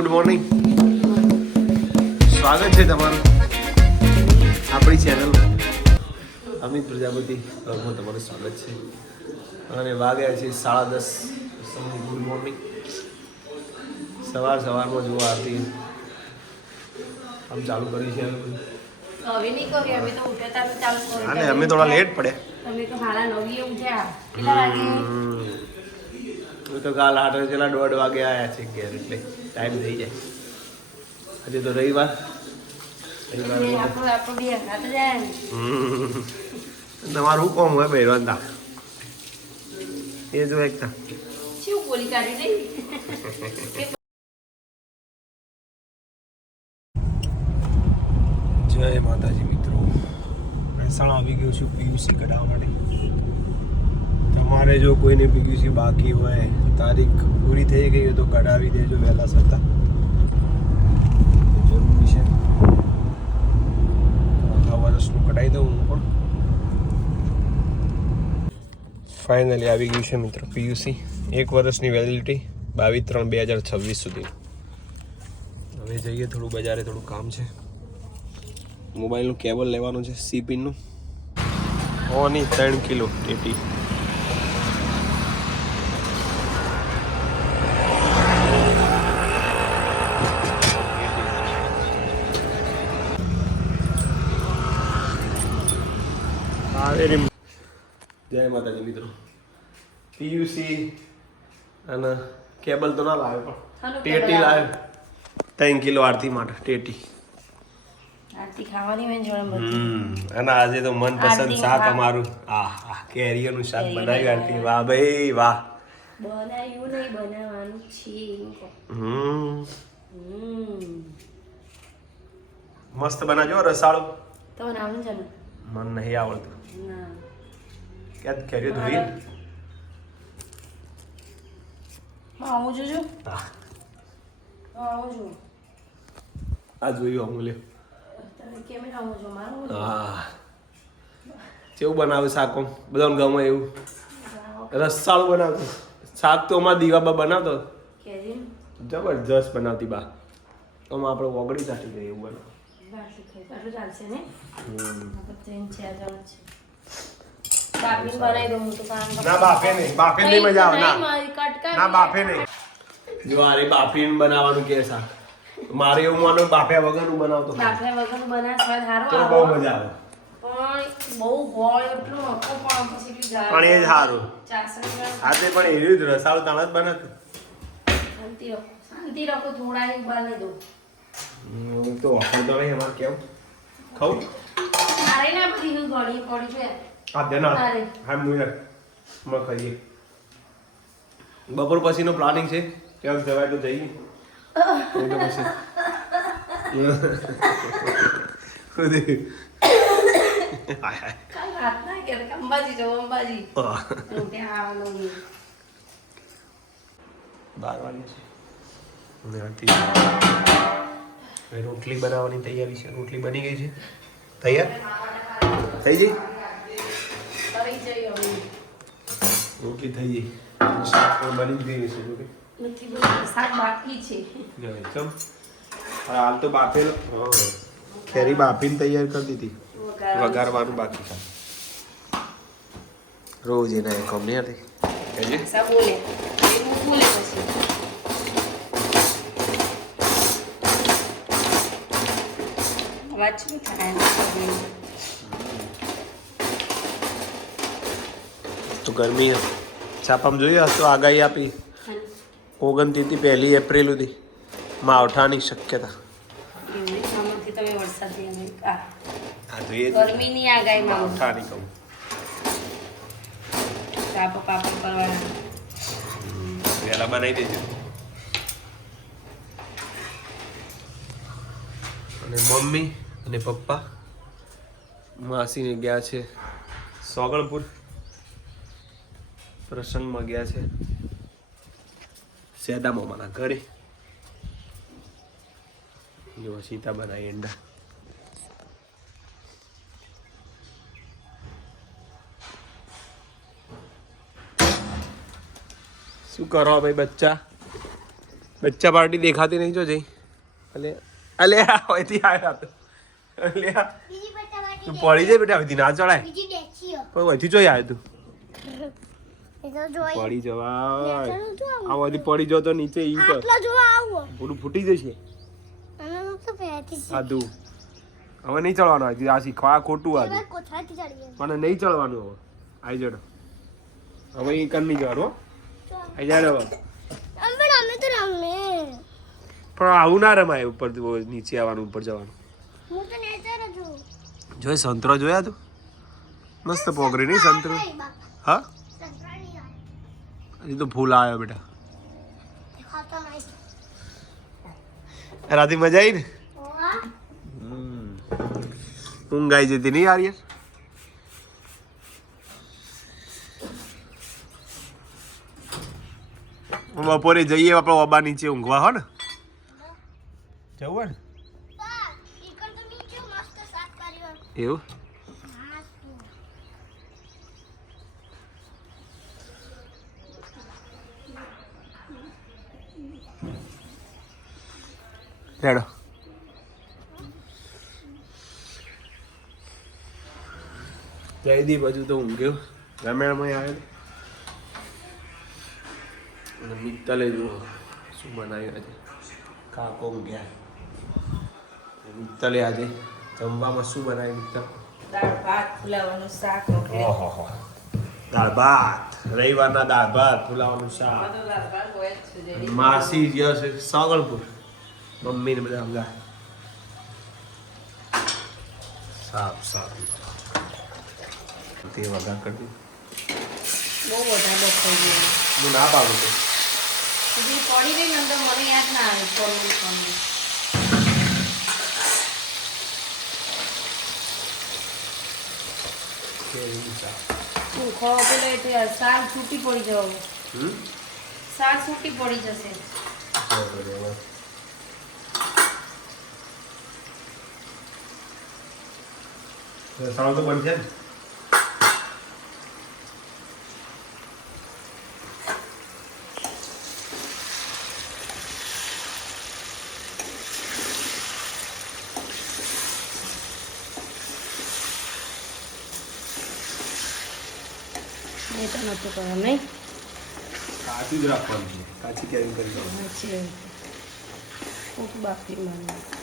Good morning, સ્વાગત છે તમારું આપણી ચેનલ અમિત પ્રજાપતિ બ્લોગમાં તમારું સ્વાગત છે. અને વાગ્યા છે 10:30. Good morning. સવારમાં જોવા આવતી આમ ચાલુ કરી છે. હવે નહીં કર્યું, અમે તો ઉઠ્યા હતા ચાલુ કર્યું. અને અમે થોડા લેટ પડ્યા. અમે તો 9:30 ઉઠ્યા. કેટલા વાગે? તો કાલ 8:30 વાગે આવ્યા છે ઘેર, એટલે ટાઈમ થઈ જાય. આજે તો રવિવાર આપણો બે હાથ જાય ને. તમારું શું કોમ હોય ભાઈ રંધા એ જો એકતા શું બોલી કાઢી નહીં. જય માતાજી મિત્રો. મહેસાણા આવી ગયો છું પીયુસી કઢાવવા માટે. તમારે જો કોઈને પીયુસી બાકી હોય, તારીખ પૂરી થઈ ગઈ હોય તો કઢાવી દેજો વહેલા થતા. જરૂરી છે. આખા વર્ષનું કઢાવી દઉં હું પણ. ફાઇનલી આવી ગયું છે મિત્રો પીયુસી. 1 વર્ષની વેલિડિટી 22/3/2026 સુધી. હવે જઈએ થોડું બજારે, થોડું કામ છે. મોબાઈલનું કેબલ લેવાનું છે સી પિનનું. ઓની 3 કિલો ટેટી. જય માતાજી મિત્રો. પીયુસી અને કેબલ તો ના લાવે પણ ટેટી લાવે 3 કિલો આરતી માટે ટેટી. આરતી ખાવાની મેં જોડે બધી. અને આજે તો મનપસંદ શાક અમારું કેરીઓનું શાક બનાવ્યું આરતી. વાહ ભાઈ વાહ. બનાવ્યું નહીં, બનાવવાનું છે. મસ્ત બનાવજો રસાળો. તો બનાવવાનું છે ને? મને નહીં આવડતું. ના ક્યાં કેરીઓ ધોઈ આવું જોજો. હા આવું જો. આ જોયું અમૂલ્ય. તમે કેમ આવું છો મારું? હા કેવું બનાવે શાક? બધાને ગમે એવું રસાળું બનાવતું શાક. તો અમારા દીવાબા બનાવતો કેરી જબરજસ્ત બનાવતી બા. તો આપણે ઓગળી કાઢી ગઈ એવું બનાવ. બાટલી ખાઈ બાટલું ચાલશે ને? આપણે 3-4 જણ છે. બાફીને બનાવી દઉં હું તો કામ. ના બાફે નહીં, બાફે નહીં મજા આવે. ના મારી કટકા ના બાફે નહીં. જો આરે બાફીને બનાવવાનું કે શાક. મારે એવું માનો બાફ્યા વગરનું બનાવતો બાફ્યા વગરનું બનાવ સ્વાદ સારો તો આવે. બહુ મજા આવે. પણ બહુ ગોળ એટલું નખો પણ પછી એટલી દાળ. પણ એ જ સારું. ચાસણી આજે પણ એવી જ રસાળું તાણ જ બનાવતું. શાંતિ રાખો, થોડા ઉબાલી દો. તો આપણે તો નહીં અમારે કેવું ખાવું. મારે ના બધી હું ગળી પડી છે. આ દેના હા મુયર માં ખાઈએ. બપોર પછીનો પ્લાનિંગ છે, ક્યાંક જવાય તો જઈએ. તો પછી કાલ રાત ના કે અંબાજી જાવ. અંબાજી ત્યાં આવવાનું 12 વાગે છે. રોટલી બનાવવાની તૈયારી છે. રોટલી બની ગઈ છે. તૈયાર થઈ ગઈ. રોટલી થઈ ગઈ. શાક પણ બની જ ગઈ છે. શાક બાકી છે. હાલ તો બાફેલ કેરી બાફીને તૈયાર કરી દીધી. વઘારવાનું બાકી છે. રોજ એના એક અમને હતી બોલે બોલે પછી વાંચવું થાય. તો ગરમી છાપામાં જોયું તો આગાહી આપી 29 1 એપ્રિલ સુધી માવઠાની શક્યતા. તમે વરસાદ હા તો એ ગરમીની આગાહી માવઠાની કહું. પાપડ કરવાના વહેલા બનાવી દેજો. અને મમ્મી અને પપ્પા માસીને ગયા છે સોગણપુર. પ્રસંગમાં ગયા છે સેદા મામાના ઘરે. જો સીતા બનાવી એંડા. શું કરો ભાઈ બચ્ચા? બચ્ચા પાર્ટી દેખાતી નહીં જો જઈ અલે અલે હોયથી આવ્યા તો અલે તું પડી જાય બેટા હોયથી ના ચડાય પણ હોયથી જોઈ આવ્યો તું પડી જવાય આ હોયથી પડી જો તો નીચે ઈ તો પૂરું ફૂટી જશે આદુ હવે નહીં ચડવાનું હજી આ શીખવા ખોટું આદુ પણ નહીં ચડવાનું હવે આઈ જડો હવે ઈ કર નહીં જવાનું આઈ જાય હવે પણ આવું ના રમાય ઉપર નીચે આવવાનું ઉપર જવાનું જોઈ સંતરો જોયા તું મસ્ત પોગરી નહીં સંતરો હા હજી તો ફૂલ આવ્યો બેટા રાતે મજા આવી ને ઊંઘ આવી જતી નહીં યાર બપોરે જઈએ આપણે ઓબા નીચે ઊંઘવા હો ને જવું ને એવું રેડો જયદીપ હજુ તો ઊંઘ્યો રામાયણમાં આવ્યો અને મિત્તલે જુઓ શું બનાવ્યું આજે કાકો ઊંઘ્યા મિત્તલે આજે જમવામાં શું બનાવ્યું મિત્તલ દાળ ભાત ફુલાવાનું શાક રોટલી ઓહો દાળ ભાત રવિવારના દાળ ભાત ફુલાવાનું શાક માસી જશે સાગણપુર મમ્મી ને બધા હમણાં સાફ સાફ તે વગા કરી બહુ વધારે થઈ ગયો હું ના પાડું તો સુધી પડી ગઈ ને તો મને યાદ ના આવે પડવું તું ખો પેલો એટલે સાલ છૂટી પડી જવાનું સાલ છૂટી પડી જશે સાવ તો બનશે ને એ તો નતું કરવાનું નહીં કાચું જ રાખવાનું છે કાચી કેરી કરી દેવાનું છે બાફી મારવાનું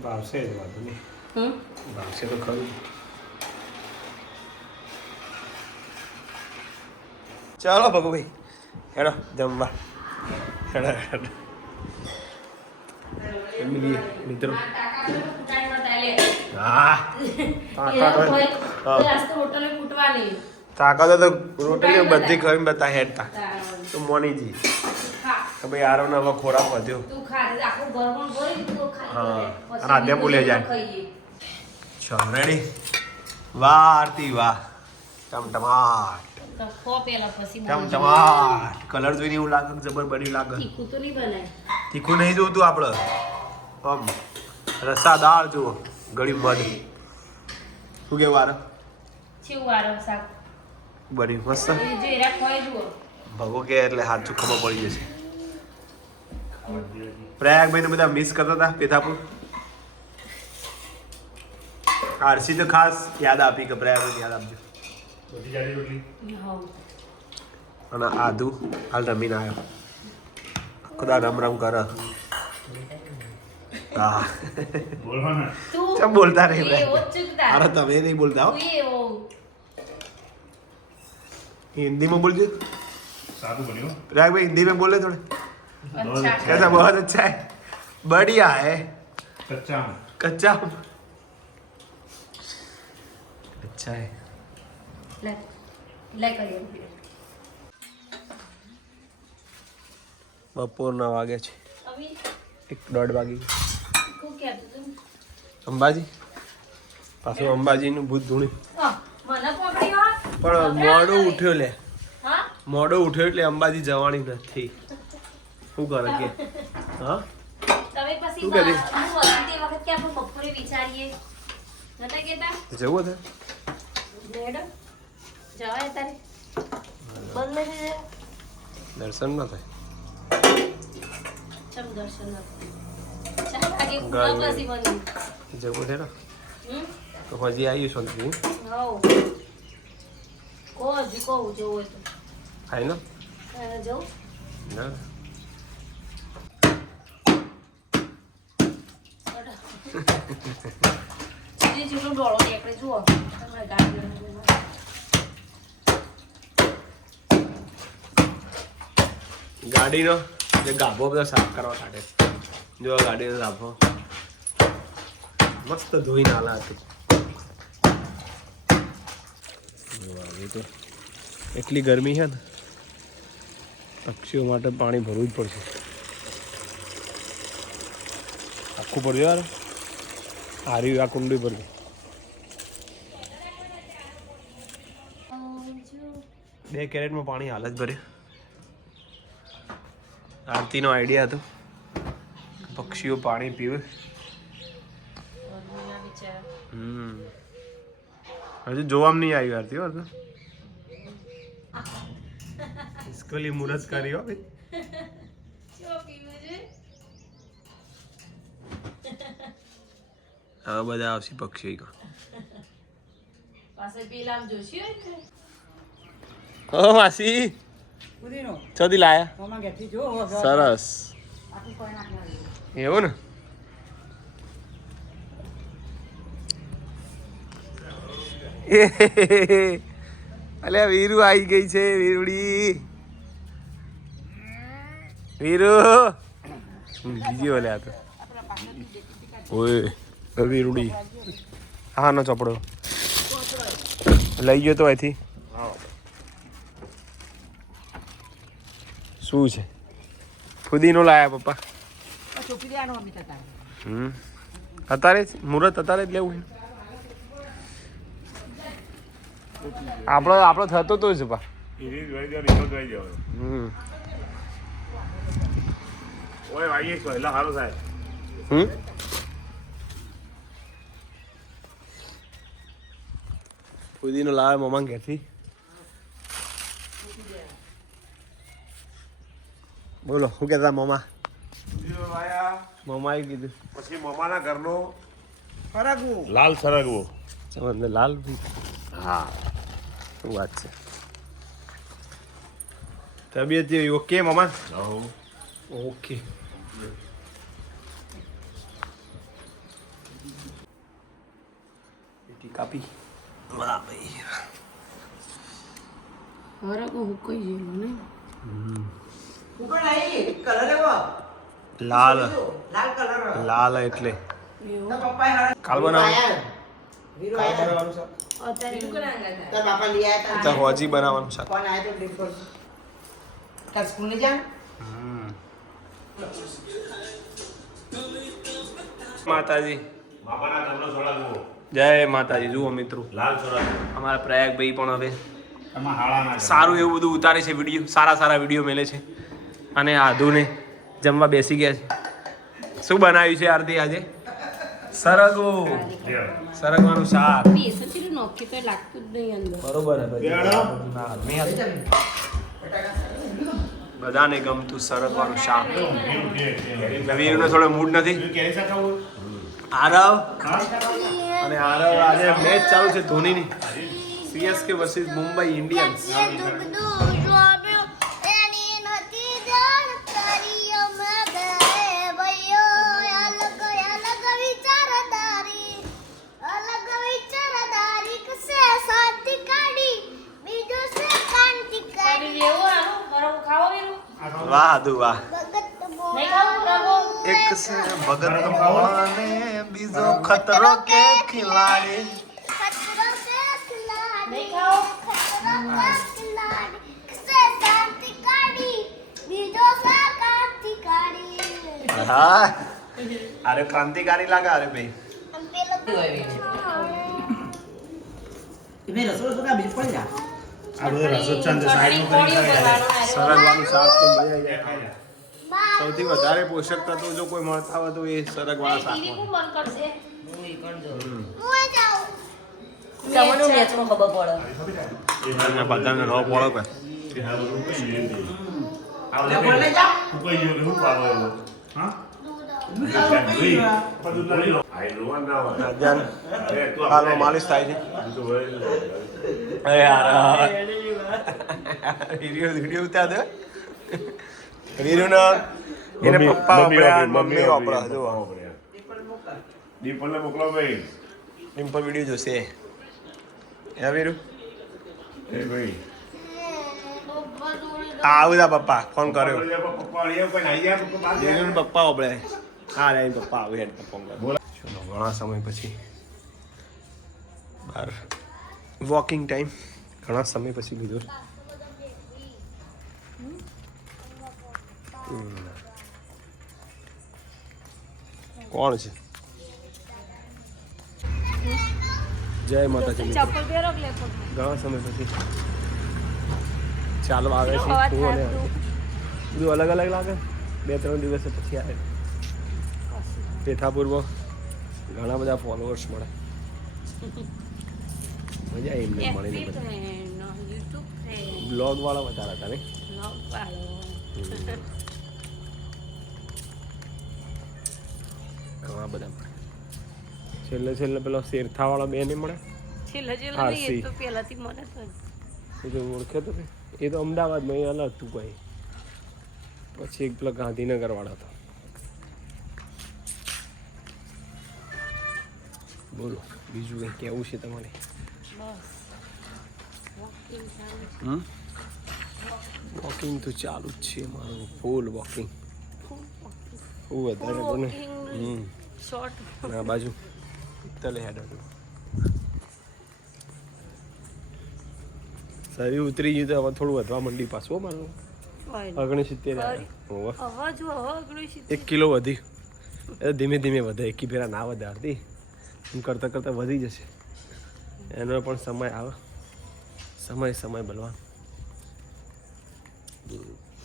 ભાવશે જ વાંધો નહીં ભાવશે તો ખરું ચાલો ભગુભાઈ હેડો જમવા હેડો હેડો મિત્રો હા તાકાત તો રોટલી બધી ખાઈને બતા હેડતા તો મોનીજી કે ભાઈ આરો ને હવે ખોરાક વધ્યો હા અને આધ્યા ભૂલે જાય ચાલ રેડી વાહ આરતી વાહ ટમટમાટ ટમટમાટ કલર જોઈને એવું લાગે જબર બની લાગે તીખું નહીં જોતું આપણે આમ રસાદાર જુઓ ગળી મધ શું કેવું વારો બની મસ્ત ભગો કે એટલે સાચું ખબર પડી જશે પ્રયાગભાઈ ને બધા મિસ કરતા હતા પેથાપુર આરસી તો ખાસ યાદ આપી કે પ્રયાગભાઈ યાદ આપજો અને આદુ હાલ રમીને આવ્યો આખો દા રમ રમ કરે હા ચમ બોલતા નહીં અરે તમે નહીં બોલતા હો हिंदी में बोल दो साधु बनियो राग भाई हिंदी में बोले थोड़े कैसा बहुत अच्छा है बढ़िया है कच्चा कच्चा अच्छा है બપોરના વાગ્યા છે 1:30 વાગી અંબાજી પાછું અંબાજીનું ભૂત ધૂણી પણ મોડો ઉઠ્યો લે મોડો ઉઠ્યો એટલે અંબાજી જવાની નથી શું કરે કે હા તમે પછી હું વખત કે આપણે બપોરે વિચારીએ નતા કેતા જવું છે મેડમ જવાય તારે બંધ નથી દર્શન ન થાય. ચમ દર્શન ન થાય. 4 વાગે પૂરા પછી બંધ. જવું છે ને તો હજી આવ્યું શાંતિ. હાઉ કો હજી કહું જવું હોય તો થાય ને જવું ના સીધી જેટલું ડોળો નીકળે જુઓ તમે ગાડી ગાડીનો જે ગાભો બધો સાફ કરવા કાઢે. જો આ ગાડીનો ગાભો મસ્ત ધોઈને આલા હતું. તો એટલી ગરમી છે ને પક્ષીઓ માટે પાણી ભરવું જ પડશે. આખું પડશે યાર હારી આ કુંડી ભરવી. બે કેરેટમાં પાણી હાલ જ ભરે. આરતીનો આઈડિયા હતો પક્ષીઓ પાણી પીવે. હજુ જોવામાં નહીં આવ્યું આરતી. હો ઇસ્કોલી મુરત કરી હો ભાઈ. હવે બધા આવશે પક્ષીઓ. પાસે પેલા જોશી હોય ને ઓ માસી ચોથી લાયા સરસ એવું ને. અલ્યા વીરુ આવી ગઈ છે. વીરુડી વીરુ બીજી ઓલે આ તો ઓય વીરુડી. હા નો ચોપડો લઈ ગયો તો અહીંથી. શું છે ફુદીનો લાયા પપ્પા. અત્યારે જ મુહૂર્ત અત્યારે જ લેવું. આપણો થતો તો જ પા. ફુદીનો લાવે મમ્મા ઘેરથી. બોલો શું કહેતા મમ્મા? મમ્માએ કીધું પછી મમ્માના ઘરનો લાલ સરગવો. લાલ હા શું વાત છે. તબિયત ઓકે મમ્મા? ઓકે. કાપી વાહ ભાઈ. હરકો હુકાઈ ગયેલો ને. લાલ લાલ એટલે કાલ બનાવવાનું તો હોજી બનાવવાનું શાક. માતાજી બાબાના ઘરનો સરગવો. જય માતાજી. જુઓ મિત્રો લાલ સરગવો. અમારા પ્રયાગભાઈ પણ હવે એમાં હાળાના સારું એવું બધું ઉતારે છે વિડીયો. સારા વિડીયો મેલે છે. અને આધુને જમવા બેસી ગયા છે. શું બનાવ્યું છે આરતી આજે? સરગવો. સરગવાનું શાક. બેસન ચીલું નોખી તો લાગતું જ નહીં અંદર. બરોબર બધાને ગમતું સરગવાનું શાક. વીરનો થોડો મૂડ નથી. આરવ અને આરવ આજે મેચ ચાલુ છે ધોનીની. CSK versus Mumbai Indians. વાહ દુ વાહ. એક સે ભગત મોને બીજો ખતરો કે ખિલાડી. હા અરે ક્રાંતિકારી લાગે. અરે ભાઈ સરગવાનું શાક તો મજા આવી જાય. સૌથી વધારે પોષક તત્વો જો કોઈ મળતા હોય તો એ સરગવાળા શાકમાં. બધાને ન પડે. આ બધા ફૂકાઈ ગયો કે શું પાડો એવો હા હાલમાં માલિશ થાય છે વિડીયો ઉતાર દે વીરુના એને પપ્પા વાપર્યા મમ્મી વાપરા જો દીપલને મોકલો ભાઈ ડિમ્પલ વિડીયો જોશે હે વીરુ એ ભાઈ આવું પપ્પા ફોન કર્યો પપ્પા અહીંયા કોઈ નાઈ ગયા પપ્પા વીરુના પપ્પા વાપરે હા રે પપ્પા આવે હેડ ફોન કર્યો ચલો ઘણા સમય પછી બહાર વોકિંગ ટાઈમ ઘણા સમય પછી લીધો કોણ છે જય માતાજી મિત્રો. ચપ્પલ પહેરો કે લેપો ઘણા સમય પછી ચાલવા આવે છે તું અને બધું અલગ અલગ લાગે 2-3 દિવસ પછી આવે પેઠાપુરમાં ઘણા બધા ફોલોઅર્સ મળે મજા આવી એમને મળીને બધા યુટ્યુબ ફ્રેન્ડ બ્લોગ વાળા વધારે હતા ને બ્લોગ વાળો ઘણા બધા મળે છેલ્લે પેલો શેરથાવાળા બે નહીં મળે છેલ્લે હા, નહીં સી. એ તો પહેલાથી મને તો એ તો ઓળખ્યો તો ને એ તો અમદાવાદમાં એ અલગ હતું ભાઈ પછી એક પેલા ગાંધીનગર વાળા હતા બોલો બીજું કંઈ કેવું છે તમારે બસ વોકિંગ ચાલુ છે. વોકિંગ તો ચાલુ જ છે મારું ફૂલ વોકિંગ Full walking. બહુ વધારે તો ને Walking short. આ બાજુ તલે હેડ હતું શરીર ઉતરી ગયું તો હવે થોડું વધવા માંડી પાછું હો મારું હોય. 69 હોવે. હવે જો હવે અગડી 1 કિલો વધી એ ધીમે ધીમે વધે એકી ફેરા ના વધે આરતી એમ કરતાં કરતાં વધી જશે એનો પણ સમય આવે સમય બલવાન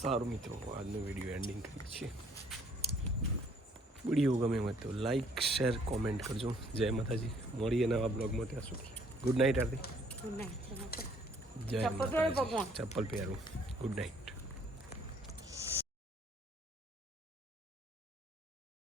સારું મિત્રો આજનો વિડીયો એન્ડિંગ કરીએ છીએ વિડીયો ગમે હોય તો લાઈક શેર કોમેન્ટ કરજો જય માતાજી મળીએ નવા બ્લોગમાં ત્યાં સુધી ગુડ નાઇટ આરતી Good night. જય ચપ્પલ પહેરો માતાજી ભગવાન. ચપ્પલ પહેરું ગુડ નાઇટ